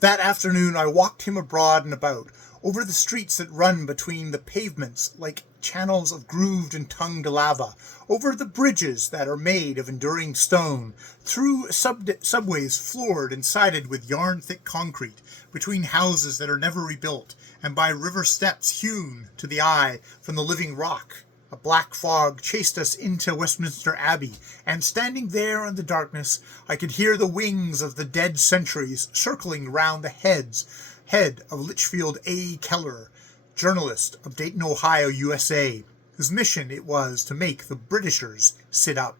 That afternoon I walked him abroad and about, over the streets that run between the pavements like channels of grooved and tongued lava, over the bridges that are made of enduring stone, through subways floored and sided with yarn-thick concrete, between houses that are never rebuilt, and by river steps hewn to the eye from the living rock. A black fog chased us into Westminster Abbey, and standing there in the darkness, I could hear the wings of the dead centuries circling round the head of Litchfield A. Keller, journalist of Dayton, Ohio, USA, whose mission it was to make the Britishers sit up.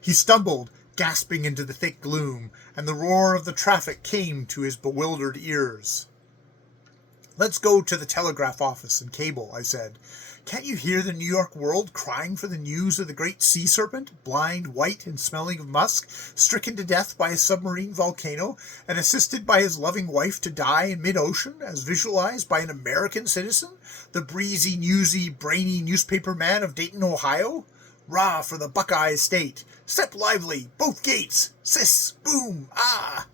He stumbled, gasping into the thick gloom, and the roar of the traffic came to his bewildered ears. "Let's go to the telegraph office and cable," I said. "Can't you hear the New York world crying for the news of the great sea serpent, blind, white, and smelling of musk, stricken to death by a submarine volcano, and assisted by his loving wife to die in mid-ocean, as visualized by an American citizen, the breezy, newsy, brainy newspaper man of Dayton, Ohio? Rah for the Buckeye State! Step lively! Both gates! Sis! Boom! Ah!"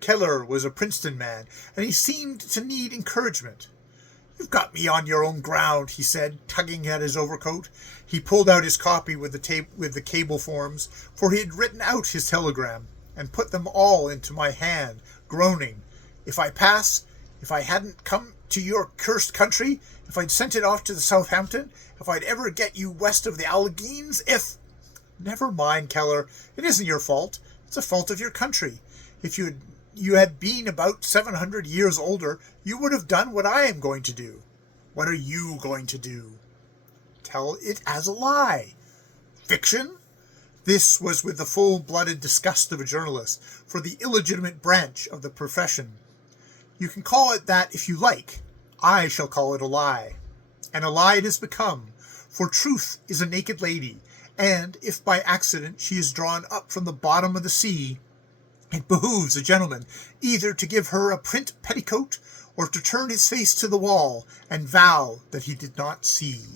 Keller was a Princeton man, and he seemed to need encouragement. "You've got me on your own ground," he said, tugging at his overcoat. He pulled out his copy with the cable forms, for he had written out his telegram, and put them all into my hand, groaning. "If I pass, if I hadn't come to your cursed country, if I'd sent it off to the Southampton, if I'd ever get you west of the Alleghenies, if—" "Never mind, Keller. It isn't your fault. It's the fault of your country. If you had been about 700 years older, you would have done what I am going to do." "What are you going to do?" "Tell it as a lie." "Fiction?" This was with the full-blooded disgust of a journalist for the illegitimate branch of the profession. "You can call it that if you like. I shall call it a lie. And a lie it has become, for truth is a naked lady, and if by accident she is drawn up from the bottom of the sea, it behooves a gentleman either to give her a print petticoat or to turn his face to the wall and vow that he did not see."